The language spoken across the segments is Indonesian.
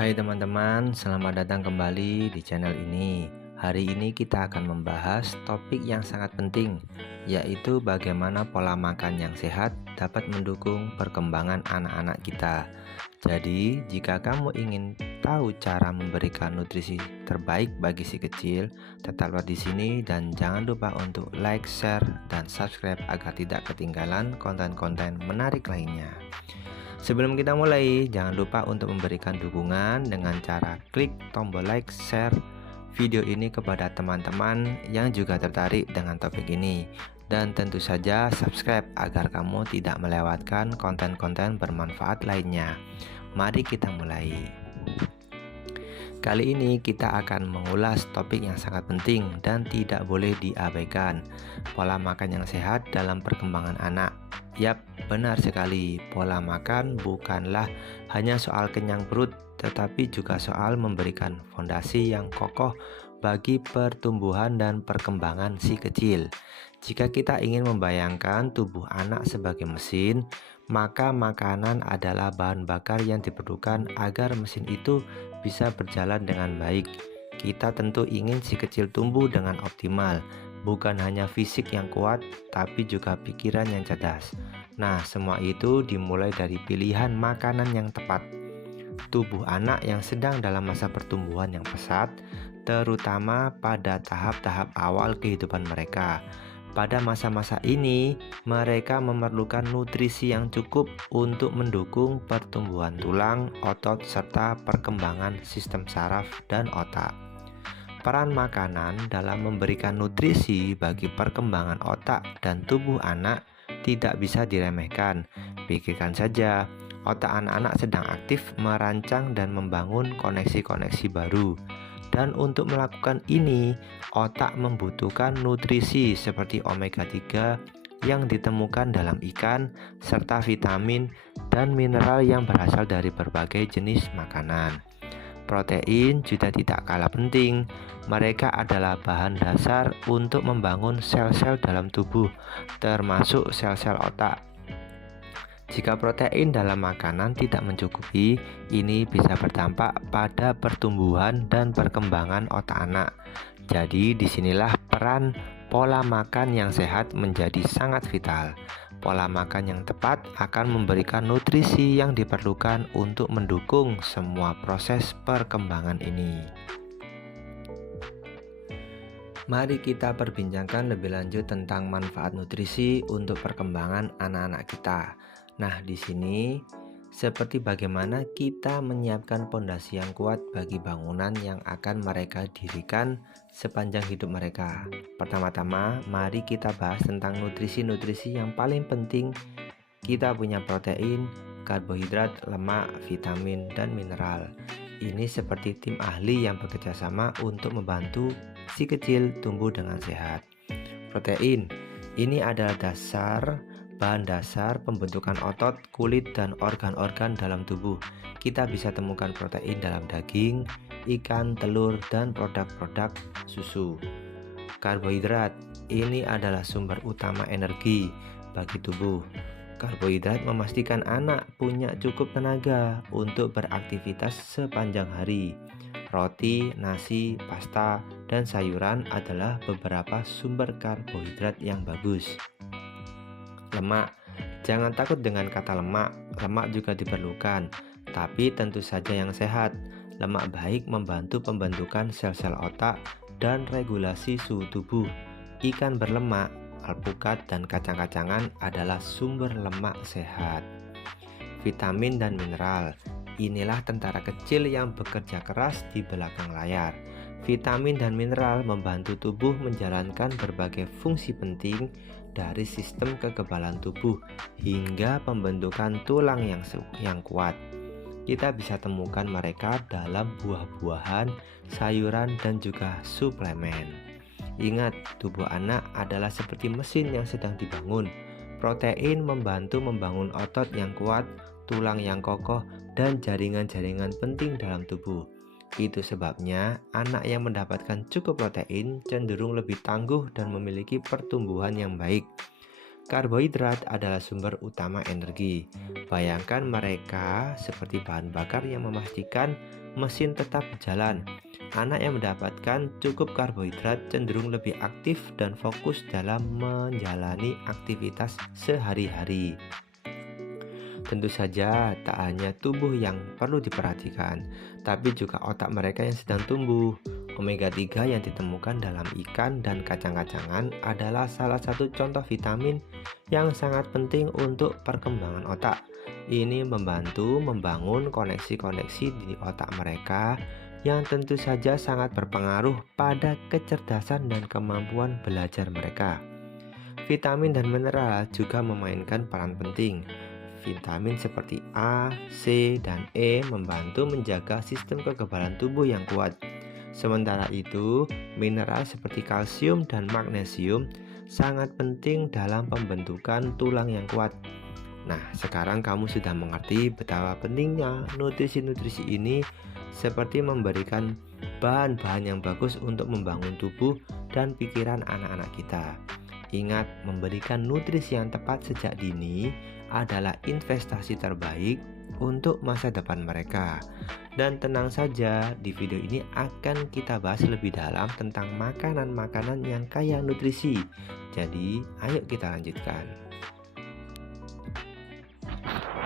Hai teman-teman, selamat datang kembali di channel ini. Hari ini kita akan membahas topik yang sangat penting, yaitu bagaimana pola makan yang sehat dapat mendukung perkembangan anak-anak kita. Jadi, jika kamu ingin tahu cara memberikan nutrisi terbaik bagi si kecil, tetaplah di sini dan jangan lupa untuk like, share, dan subscribe agar tidak ketinggalan konten-konten menarik lainnya. Sebelum kita mulai, jangan lupa untuk memberikan dukungan dengan cara klik tombol like, share video ini kepada teman-teman yang juga tertarik dengan topik ini. Dan tentu saja subscribe agar kamu tidak melewatkan konten-konten bermanfaat lainnya. Mari kita mulai. Kali ini kita akan mengulas topik yang sangat penting dan tidak boleh diabaikan, pola makan yang sehat dalam perkembangan anak. Yap, benar sekali, pola makan bukanlah hanya soal kenyang perut, tetapi juga soal memberikan fondasi yang kokoh bagi pertumbuhan dan perkembangan si kecil. Jika kita ingin membayangkan tubuh anak sebagai mesin, maka makanan adalah bahan bakar yang diperlukan agar mesin itu bisa berjalan dengan baik. Kita tentu ingin si kecil tumbuh dengan optimal, bukan hanya fisik yang kuat, tapi juga pikiran yang cerdas. Nah, semua itu dimulai dari pilihan makanan yang tepat. Tubuh anak yang sedang dalam masa pertumbuhan yang pesat, terutama pada tahap-tahap awal kehidupan mereka. Pada masa-masa ini, mereka memerlukan nutrisi yang cukup untuk mendukung pertumbuhan tulang, otot, serta perkembangan sistem saraf dan otak. Peran makanan dalam memberikan nutrisi bagi perkembangan otak dan tubuh anak tidak bisa diremehkan. Pikirkan saja, otak anak-anak sedang aktif merancang dan membangun koneksi-koneksi baru. Dan untuk melakukan ini, otak membutuhkan nutrisi seperti omega 3 yang ditemukan dalam ikan, serta vitamin dan mineral yang berasal dari berbagai jenis makanan. Protein juga tidak kalah penting. Mereka adalah bahan dasar untuk membangun sel-sel dalam tubuh, termasuk sel-sel otak. Jika protein dalam makanan tidak mencukupi, ini bisa berdampak pada pertumbuhan dan perkembangan otak anak. Jadi disinilah peran pola makan yang sehat menjadi sangat vital. Pola makan yang tepat akan memberikan nutrisi yang diperlukan untuk mendukung semua proses perkembangan ini. Mari kita perbincangkan lebih lanjut tentang manfaat nutrisi untuk perkembangan anak-anak kita. Nah, di sini seperti bagaimana kita menyiapkan pondasi yang kuat bagi bangunan yang akan mereka dirikan sepanjang hidup mereka. Pertama-tama, mari kita bahas tentang nutrisi-nutrisi yang paling penting. Kita punya protein, karbohidrat, lemak, vitamin, dan mineral. Ini seperti tim ahli yang bekerja sama untuk membantu si kecil tumbuh dengan sehat. Protein ini adalah bahan dasar pembentukan otot, kulit, dan organ-organ dalam tubuh. Kita bisa temukan protein dalam daging, ikan, telur, dan produk-produk susu. Karbohidrat ini adalah sumber utama energi bagi tubuh. Karbohidrat memastikan anak punya cukup tenaga untuk beraktivitas sepanjang hari. Roti, nasi, pasta, dan sayuran adalah beberapa sumber karbohidrat yang bagus. Lemak, jangan takut dengan kata lemak. Lemak juga diperlukan, tapi tentu saja yang sehat. Lemak baik membantu pembentukan sel-sel otak dan regulasi suhu tubuh. Ikan berlemak, alpukat, dan kacang-kacangan adalah sumber lemak sehat. Vitamin dan mineral, inilah tentara kecil yang bekerja keras di belakang layar. Vitamin dan mineral membantu tubuh menjalankan berbagai fungsi penting dari sistem kekebalan tubuh hingga pembentukan tulang yang kuat. Kita bisa temukan mereka dalam buah-buahan, sayuran, dan juga suplemen. Ingat, tubuh anak adalah seperti mesin yang sedang dibangun. Protein membantu membangun otot yang kuat, tulang yang kokoh, dan jaringan-jaringan penting dalam tubuh. Itu sebabnya anak yang mendapatkan cukup protein cenderung lebih tangguh dan memiliki pertumbuhan yang baik. Karbohidrat adalah sumber utama energi. Bayangkan mereka seperti bahan bakar yang memastikan mesin tetap jalan. Anak yang mendapatkan cukup karbohidrat cenderung lebih aktif dan fokus dalam menjalani aktivitas sehari-hari. Tentu saja, tak hanya tubuh yang perlu diperhatikan, tapi juga otak mereka yang sedang tumbuh. Omega 3 yang ditemukan dalam ikan dan kacang-kacangan adalah salah satu contoh vitamin yang sangat penting untuk perkembangan otak. Ini membantu membangun koneksi-koneksi di otak mereka yang tentu saja sangat berpengaruh pada kecerdasan dan kemampuan belajar mereka. Vitamin dan mineral juga memainkan peran penting. Vitamin seperti A, C, dan E membantu menjaga sistem kekebalan tubuh yang kuat. Sementara itu, mineral seperti kalsium dan magnesium sangat penting dalam pembentukan tulang yang kuat. Nah, sekarang kamu sudah mengerti betapa pentingnya nutrisi-nutrisi ini, seperti memberikan bahan-bahan yang bagus untuk membangun tubuh dan pikiran anak-anak kita. Ingat, memberikan nutrisi yang tepat sejak dini adalah investasi terbaik untuk masa depan mereka. Dan tenang saja, di video ini akan kita bahas lebih dalam tentang makanan-makanan yang kaya nutrisi. Jadi, ayo kita lanjutkan.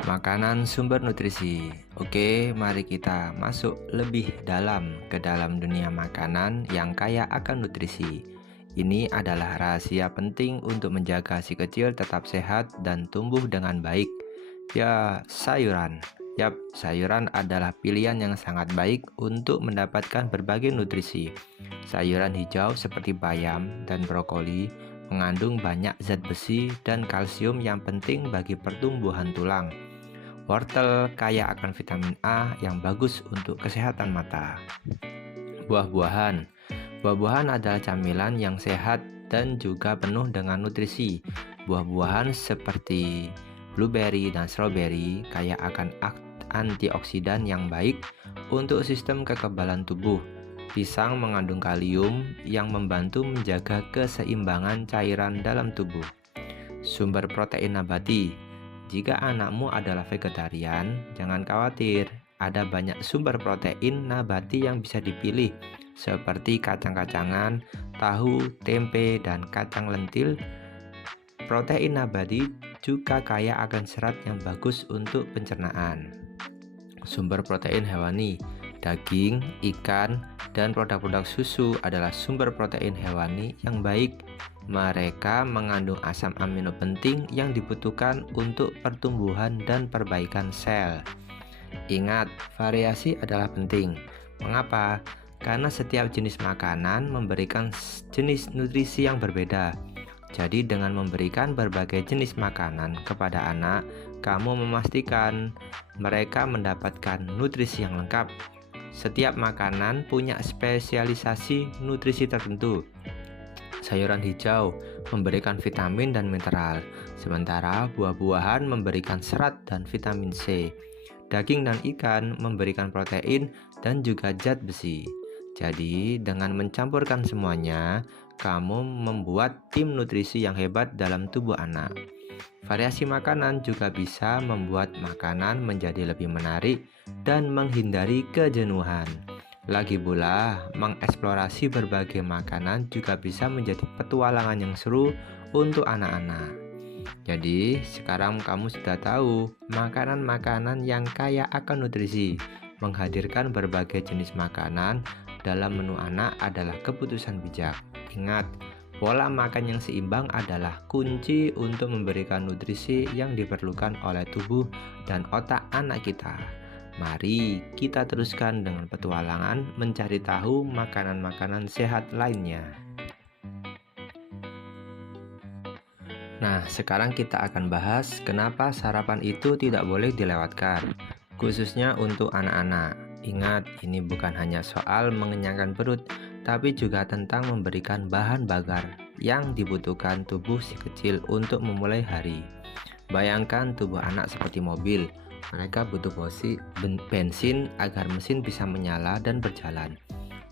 Makanan sumber nutrisi. Oke, mari kita masuk lebih dalam ke dalam dunia makanan yang kaya akan nutrisi. Ini adalah rahasia penting untuk menjaga si kecil tetap sehat dan tumbuh dengan baik. Ya, sayuran. Yap, sayuran adalah pilihan yang sangat baik untuk mendapatkan berbagai nutrisi. Sayuran hijau seperti bayam dan brokoli mengandung banyak zat besi dan kalsium yang penting bagi pertumbuhan tulang. Wortel kaya akan vitamin A yang bagus untuk kesehatan mata. Buah-buahan. Buah-buahan adalah camilan yang sehat dan juga penuh dengan nutrisi. Buah-buahan seperti blueberry dan strawberry kaya akan antioksidan yang baik untuk sistem kekebalan tubuh. Pisang mengandung kalium yang membantu menjaga keseimbangan cairan dalam tubuh. Sumber protein nabati. Jika anakmu adalah vegetarian, jangan khawatir. Ada banyak sumber protein nabati yang bisa dipilih, seperti kacang-kacangan, tahu, tempe, dan kacang lentil. Protein nabati juga kaya akan serat yang bagus untuk pencernaan. Sumber protein hewani. Daging, ikan, dan produk-produk susu adalah sumber protein hewani yang baik. Mereka mengandung asam amino penting yang dibutuhkan untuk pertumbuhan dan perbaikan sel. Ingat, variasi adalah penting. Mengapa? Karena setiap jenis makanan memberikan jenis nutrisi yang berbeda. Jadi dengan memberikan berbagai jenis makanan kepada anak, kamu memastikan mereka mendapatkan nutrisi yang lengkap. Setiap makanan punya spesialisasi nutrisi tertentu. Sayuran hijau memberikan vitamin dan mineral, sementara buah-buahan memberikan serat dan vitamin C. Daging dan ikan memberikan protein dan juga zat besi. Jadi, dengan mencampurkan semuanya, kamu membuat tim nutrisi yang hebat dalam tubuh anak. Variasi makanan juga bisa membuat makanan menjadi lebih menarik dan menghindari kejenuhan. Lagi pula, mengeksplorasi berbagai makanan juga bisa menjadi petualangan yang seru untuk anak-anak. Jadi, sekarang kamu sudah tahu makanan-makanan yang kaya akan nutrisi. Menghadirkan berbagai jenis makanan dalam menu anak adalah keputusan bijak. Ingat, pola makan yang seimbang adalah kunci untuk memberikan nutrisi yang diperlukan oleh tubuh dan otak anak kita. Mari kita teruskan dengan petualangan mencari tahu makanan-makanan sehat lainnya. Nah, sekarang kita akan bahas kenapa sarapan itu tidak boleh dilewatkan, khususnya untuk anak-anak. Ingat, ini bukan hanya soal mengenyangkan perut, tapi juga tentang memberikan bahan bakar yang dibutuhkan tubuh si kecil untuk memulai hari. Bayangkan tubuh anak seperti mobil. Mereka butuh bensin agar mesin bisa menyala dan berjalan.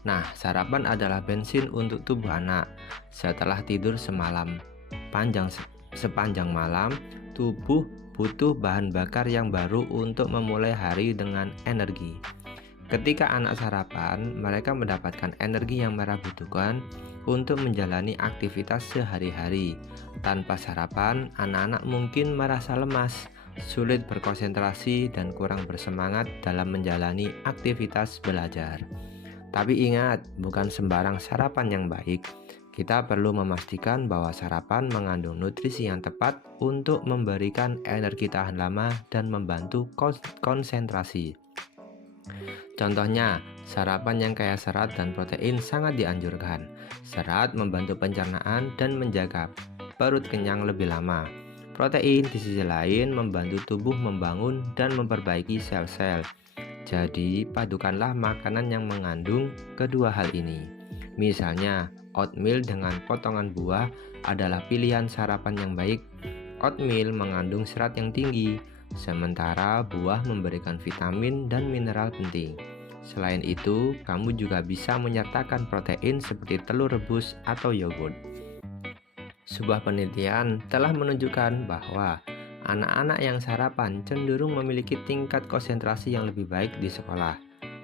Nah, sarapan adalah bensin untuk tubuh anak. Setelah tidur semalam panjang Sepanjang malam, tubuh butuh bahan bakar yang baru untuk memulai hari dengan energi. Ketika anak sarapan, mereka mendapatkan energi yang mereka butuhkan untuk menjalani aktivitas sehari-hari. Tanpa sarapan, anak-anak mungkin merasa lemas, sulit berkonsentrasi, dan kurang bersemangat dalam menjalani aktivitas belajar. Tapi ingat, bukan sembarang sarapan yang baik. Kita perlu memastikan bahwa sarapan mengandung nutrisi yang tepat untuk memberikan energi tahan lama dan membantu konsentrasi. Contohnya, sarapan yang kaya serat dan protein sangat dianjurkan. Serat membantu pencernaan dan menjaga perut kenyang lebih lama. Protein di sisi lain membantu tubuh membangun dan memperbaiki sel-sel. Jadi, padukanlah makanan yang mengandung kedua hal ini. Misalnya, oatmeal dengan potongan buah adalah pilihan sarapan yang baik. Oatmeal mengandung serat yang tinggi, sementara buah memberikan vitamin dan mineral penting. Selain itu, kamu juga bisa menyertakan protein seperti telur rebus atau yogurt. Sebuah penelitian telah menunjukkan bahwa anak-anak yang sarapan cenderung memiliki tingkat konsentrasi yang lebih baik di sekolah.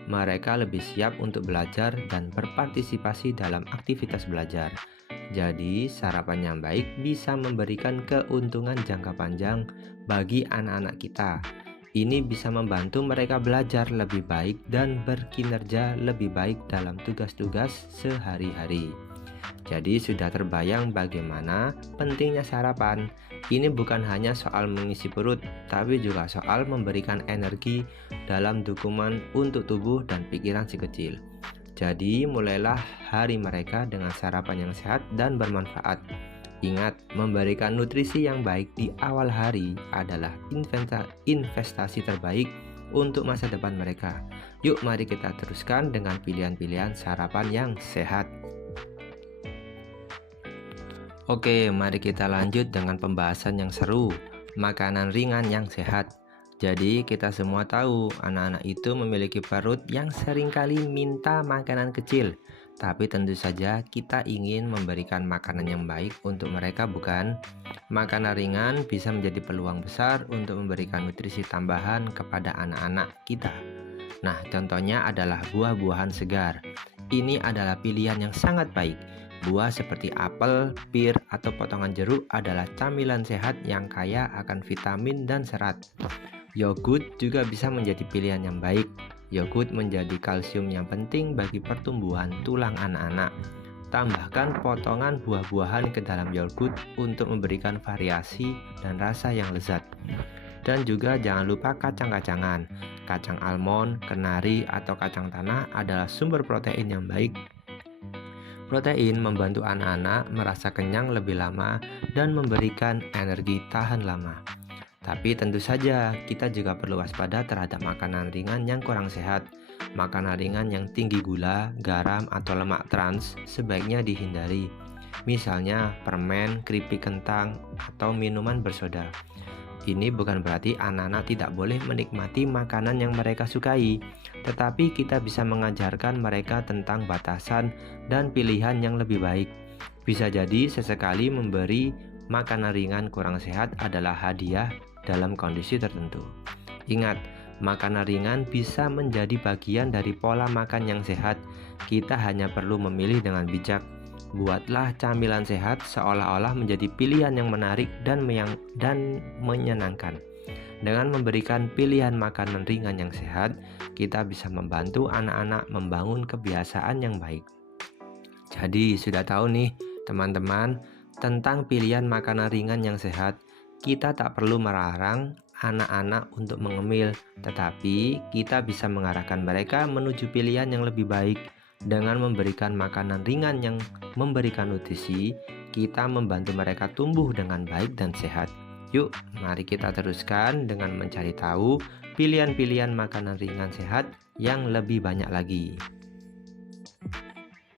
Mereka lebih siap untuk belajar dan berpartisipasi dalam aktivitas belajar. Jadi, sarapan yang baik bisa memberikan keuntungan jangka panjang bagi anak-anak kita. Ini bisa membantu mereka belajar lebih baik dan berkinerja lebih baik dalam tugas-tugas sehari-hari. Jadi, sudah terbayang bagaimana pentingnya sarapan. Ini bukan hanya soal mengisi perut, tapi juga soal memberikan energi dalam dukungan untuk tubuh dan pikiran si kecil. Jadi, mulailah hari mereka dengan sarapan yang sehat dan bermanfaat. Ingat, memberikan nutrisi yang baik di awal hari adalah investasi terbaik untuk masa depan mereka. Yuk, mari kita teruskan dengan pilihan-pilihan sarapan yang sehat. Oke, mari kita lanjut dengan pembahasan yang seru, makanan ringan yang sehat. Jadi kita semua tahu anak-anak itu memiliki perut yang seringkali minta makanan kecil. Tapi tentu saja kita ingin memberikan makanan yang baik untuk mereka, bukan? Makanan ringan bisa menjadi peluang besar untuk memberikan nutrisi tambahan kepada anak-anak kita. Nah, contohnya adalah buah-buahan segar. Ini adalah pilihan yang sangat baik. Buah seperti apel, pir, atau potongan jeruk adalah camilan sehat yang kaya akan vitamin dan serat. Yogurt juga bisa menjadi pilihan yang baik. Yogurt menjadi kalsium yang penting bagi pertumbuhan tulang anak-anak. Tambahkan potongan buah-buahan ke dalam yogurt untuk memberikan variasi dan rasa yang lezat. Dan juga jangan lupa kacang-kacangan. Kacang almond, kenari, atau kacang tanah adalah sumber protein yang baik. Protein membantu anak-anak merasa kenyang lebih lama dan memberikan energi tahan lama. Tapi tentu saja kita juga perlu waspada terhadap makanan ringan yang kurang sehat. Makanan ringan yang tinggi gula, garam, atau lemak trans sebaiknya dihindari. Misalnya permen, keripik kentang, atau minuman bersoda. Ini bukan berarti anak-anak tidak boleh menikmati makanan yang mereka sukai, tetapi kita bisa mengajarkan mereka tentang batasan dan pilihan yang lebih baik. Bisa jadi sesekali memberi makanan ringan kurang sehat adalah hadiah dalam kondisi tertentu. Ingat, makanan ringan bisa menjadi bagian dari pola makan yang sehat. Kita hanya perlu memilih dengan bijak. Buatlah camilan sehat seolah-olah menjadi pilihan yang menarik dan menyenangkan. Dengan memberikan pilihan makanan ringan yang sehat, kita bisa membantu anak-anak membangun kebiasaan yang baik. Jadi, sudah tahu nih teman-teman tentang pilihan makanan ringan yang sehat. Kita tak perlu melarang anak-anak untuk mengemil, tetapi kita bisa mengarahkan mereka menuju pilihan yang lebih baik. Dengan memberikan makanan ringan yang memberikan nutrisi, kita membantu mereka tumbuh dengan baik dan sehat. Yuk, mari kita teruskan dengan mencari tahu pilihan-pilihan makanan ringan sehat yang lebih banyak lagi.